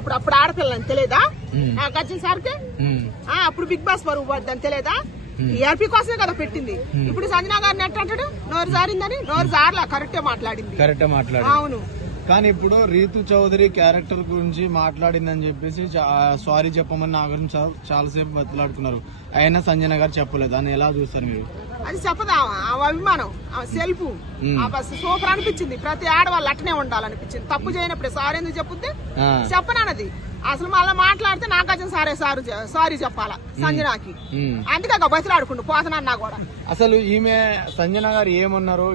చేసేటప్పుడు అప్పుడు ఆడపిల్లని తెలియదా నాగార్జున సార్కి? అప్పుడు బిగ్ బాస్ పరుగు పోద్దని తెలియదా? టీఆర్పీ కోసమే కదా పెట్టింది. ఇప్పుడు సంజన గారిని ఎట్టంటాడు? నోరు జారిందని. నోరు జారలా, కరెక్టే మాట్లాడింది. అవును. కానీ ఇప్పుడు రీతు చౌదరి క్యారెక్టర్ గురించి మాట్లాడిందని చెప్పేసి సారీ చెప్పమని నా గురించి చాలాసేపు బతులాడుకున్నారు. అయినా సంజన గారు చెప్పలేదు. దాన్ని ఎలా చూస్తారు మీరు? అది చెప్పదా అభిమానం, సెల్ఫ్ సూపర్ అనిపించింది. ప్రతి ఆడవాళ్ళు అట్నే ఉండాలనిపించింది. తప్పు చేయనప్పుడు సారీ ఎందుకు చెప్పుద్ది? చెప్పనన్నది. అసలు మళ్ళీ మాట్లాడితే నాగార్జున సారీ చెప్పాలా సంజనాకి. అందుకే బతిలాడుకుంటూ పోతనన్నా కూడా. అసలు ఈమె సంజన గారు ఏమన్నారు?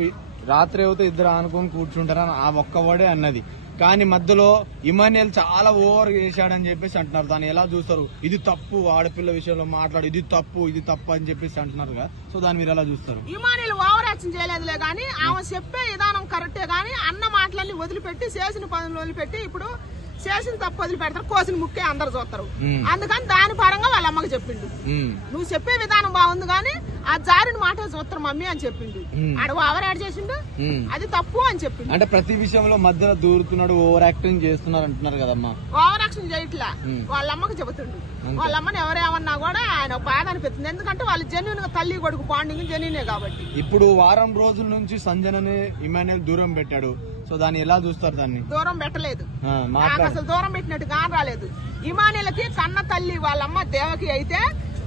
రాత్రి అవుతే ఇద్దరు అనుకుని కూర్చుంటారని ఆ ఒక్క వర్డే అన్నది. కానీ మధ్యలో ఇమాన్యుయల్ చాలా ఓవర్ చేశాడని చెప్పేసి అంటున్నారు. దాన్ని ఎలా చూస్తారు? ఇది తప్పు, ఆడపిల్ల విషయంలో మాట్లాడు, ఇది తప్పు అని చెప్పేసి అంటున్నారు కదా. సో దాన్ని మీరు ఎలా చూస్తారు? ఇమాన్యుయల్ ఓవర్ యాక్షన్ చేయలేదులే గానీ ఆమె చెప్పే విధానం కరెక్టే. గానీ అన్న మాటలన్నీ వదిలిపెట్టి చేసిన పనులు వదిలిపెట్టి ఇప్పుడు చేసిన తప్పు వదిలిపెడతారు, కోసిన ముక్కే అందరు చూస్తారు. అందుకని దాని పరంగా వాళ్ళ అమ్మకి చెప్పిండు, నువ్వు చెప్పే విధానం బాగుంది కానీ ఆ జారిన మాట చూస్తారు మమ్మీ అని చెప్పిండు. ఆడు ఓవర్ యాడ్ చేసిండు, అది తప్పు అని చెప్పిండు. అంటే ప్రతి విషయంలో మధ్యలో దూరుతున్నాడు, ఓవర్ యాక్టింగ్ చేస్తున్నారు అంటున్నారు కదమ్మా. ఓవర్ యాక్షన్ చేయట్లా, వాళ్ళ అమ్మకి చెబుతుండు. వాళ్ళ అమ్మని ఎవరేమన్నా కూడా ఆయన బాధ అనిపిస్తుంది. ఎందుకంటే వాళ్ళు జెన్యున్ గా తల్లి కొడుకు బాండింగ్ జెన్యునే కాబట్టి. ఇప్పుడు వారం రోజుల నుంచి సంజనని ఇమాన్యుయల్ దూరం పెట్టాడు. సో దాన్ని ఎలా చూస్తారు? దాన్ని దూరం పెట్టలేదు, నాకు అసలు దూరం పెట్టినట్టు కాని రాలేదు. ఇమాన్యుయల్కి కన్న తల్లి వాళ్ళమ్మ దేవకి అయితే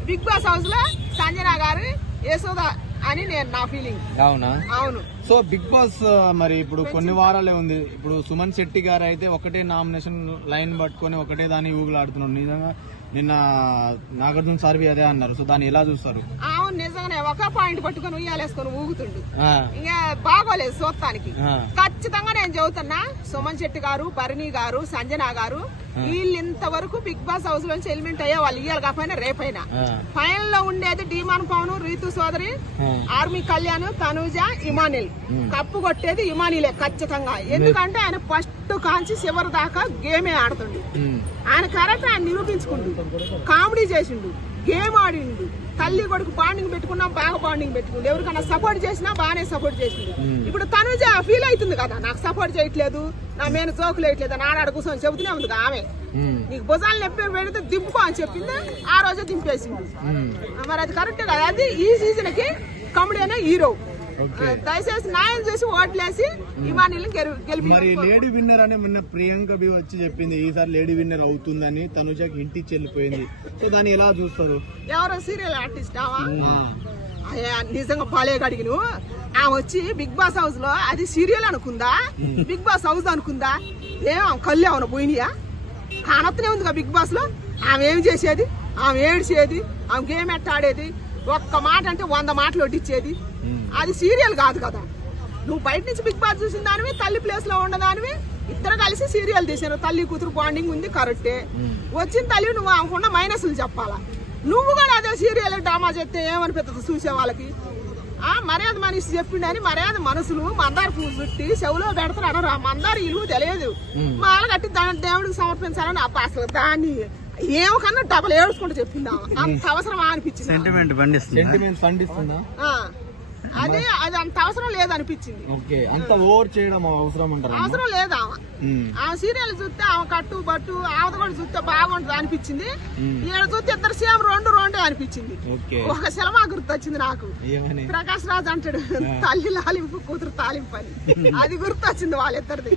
బిగ్ బాస్ హౌస్ లో సంజన గారు యశోద అని నా ఫీలింగ్. అవునా? అవును. సో బిగ్ బాస్ మరి ఇప్పుడు కొన్ని వారాలే ఉంది. ఇప్పుడు సుమన్ శెట్టి గారు అయితే ఒకటే నామినేషన్ లైన్ పట్టుకొని ఒకటే దాన్ని ఊగులాడుతున్నారు. నిజంగా నిన్న నాగార్జున సార్వి అదే అన్నారు. సో దాన్ని ఎలా చూస్తారు? అవును, నిజంగానే ఒక పాయింట్ పట్టుకొని ఉయ్యాలేసుకొని ఊగుతుండు. ఇంకా బాగోలేదు చూస్తానికి. ఖచ్చితంగా నేను చెబుతున్నా, సుమన్ శెట్టి గారు, భరణి గారు, సంజన గారు వీళ్ళు ఇంతవరకు బిగ్ బాస్ హౌస్ లోంచి ఎలిమెంట్ అయ్యే వాళ్ళు ఇయ్యాలి కాకపోయినా రేపైనా. ఫైనల్ లో ఉండేది డీమాన్ పవన్, రీతు సోదరి, ఆర్మీ కళ్యాణ్, తనూజ, ఇమాన్యుయల్. కప్పు కొట్టేది ఇమాన్యుయలే ఖచ్చితంగా. ఎందుకంటే ఆయన ఫస్ట్ కాంచి చివరి దాకా గేమే ఆడుతుండు. ఆయన కరెక్ట్ ఆయన నిరూపించుకుండు, కామెడీ చేసిండు, గేమ్ ఆడిండు. తల్లి కొడుకు బాండింగ్ పెట్టుకున్నా బాగా బాండింగ్ పెట్టుకుండు. ఎవరికైనా సపోర్ట్ చేసినా బాగానే సపోర్ట్ చేసిండు. ఇప్పుడు తనుజ ఫీల్ అవుతుంది కదా, నాకు సపోర్ట్ చేయట్లేదు, నా మీద జోకులు వేయట్లేదు అని ఆడాడు కూర్చొని చెబుతూనే ఉంది ఆమె. నీకు భుజాలు నొప్పి పెడితే దింపుకో అని చెప్పింది, ఆ రోజే దింపేసింది. మరి అది కరెక్టే కదా. అది ఈ సీజన్ కి కామెడీ అనే హీరో. దయచేసి న్యాయం చేసి ఓట్లేసి ఇమాన్యుయల్ గెలిపి. మరి లేడీ విన్నర్ అని మొన్న ప్రియాంక బి వచ్చి చెప్పింది ఈసారి లేడీ విన్నర్ అవుతుందని, తనుజకి ఇంటికి వెళ్ళిపోయింది. సో దాన్ని ఎలా చూస్తారు? ఎవరో సీరియల్ ఆర్టిస్ట్ ఆవా నిజంగా పాలేగడిగిను. ఆమె వచ్చి బిగ్ బాస్ హౌస్ లో అది సీరియల్ అనుకుందా, బిగ్ బాస్ హౌస్ అనుకుందా? ఏమో కళ్ళు ఏమన్నా పోయినాయా? కానత్తనే ఉందిగా బిగ్ బాస్ లో. ఆమె ఏం చేసేది, ఆమె ఏడ్చేది, ఆమె గేమ్ ఎట్ట ఆడేది, ఒక్క మాట అంటే 100 మాటలు వడ్డిచ్చేది. అది సీరియల్ కాదు కదా. నువ్వు బయట నుంచి బిగ్ బాస్ చూసిన దానివి, తల్లి ప్లేస్ లో ఉండదానివి, ఇద్దరు కలిసి సీరియల్ తీసారు. తల్లి కూతురు బాండింగ్ ఉంది కరెక్టే. వచ్చిన తల్లి నువ్వు అనుకున్న మైనస్లు చెప్పాలా. నువ్వు కూడా అదే సీరియల్ డ్రామా చేస్తే ఏమనిపిస్తుంది చూసే వాళ్ళకి? మర్యాద మనిషి చెప్పిండని మర్యాద మనసులు మందారు పువ్వు చుట్టి చెవులో పెడతారు అనరా. మందారు ఇల్లు తెలియదు, మాల కట్టి దాని దేవుడికి సమర్పించాలని అసలు దాన్ని ఏమకన్నా డబల్ ఏడుచుకుంటూ చెప్పిందా? అంత అవసరమా అనిపించింది. అది అంత అవసరం లేదనిపించింది. అవసరం లేదా? ఆమె సీరియల్ చూస్తే ఆమె కట్టు బట్టు ఆమె కూడా చూస్తే బాగుంటది అనిపించింది. ఈడ చూస్తే ఇద్దరు సేమ్ రెండు అనిపించింది. ఒక సినిమా గుర్తొచ్చింది నాకు. ప్రకాష్ రాజ్ అంటాడు తల్లి లాలింపు కూతురు తాలింపు అని, అది గుర్తొచ్చింది వాళ్ళిద్దరిది.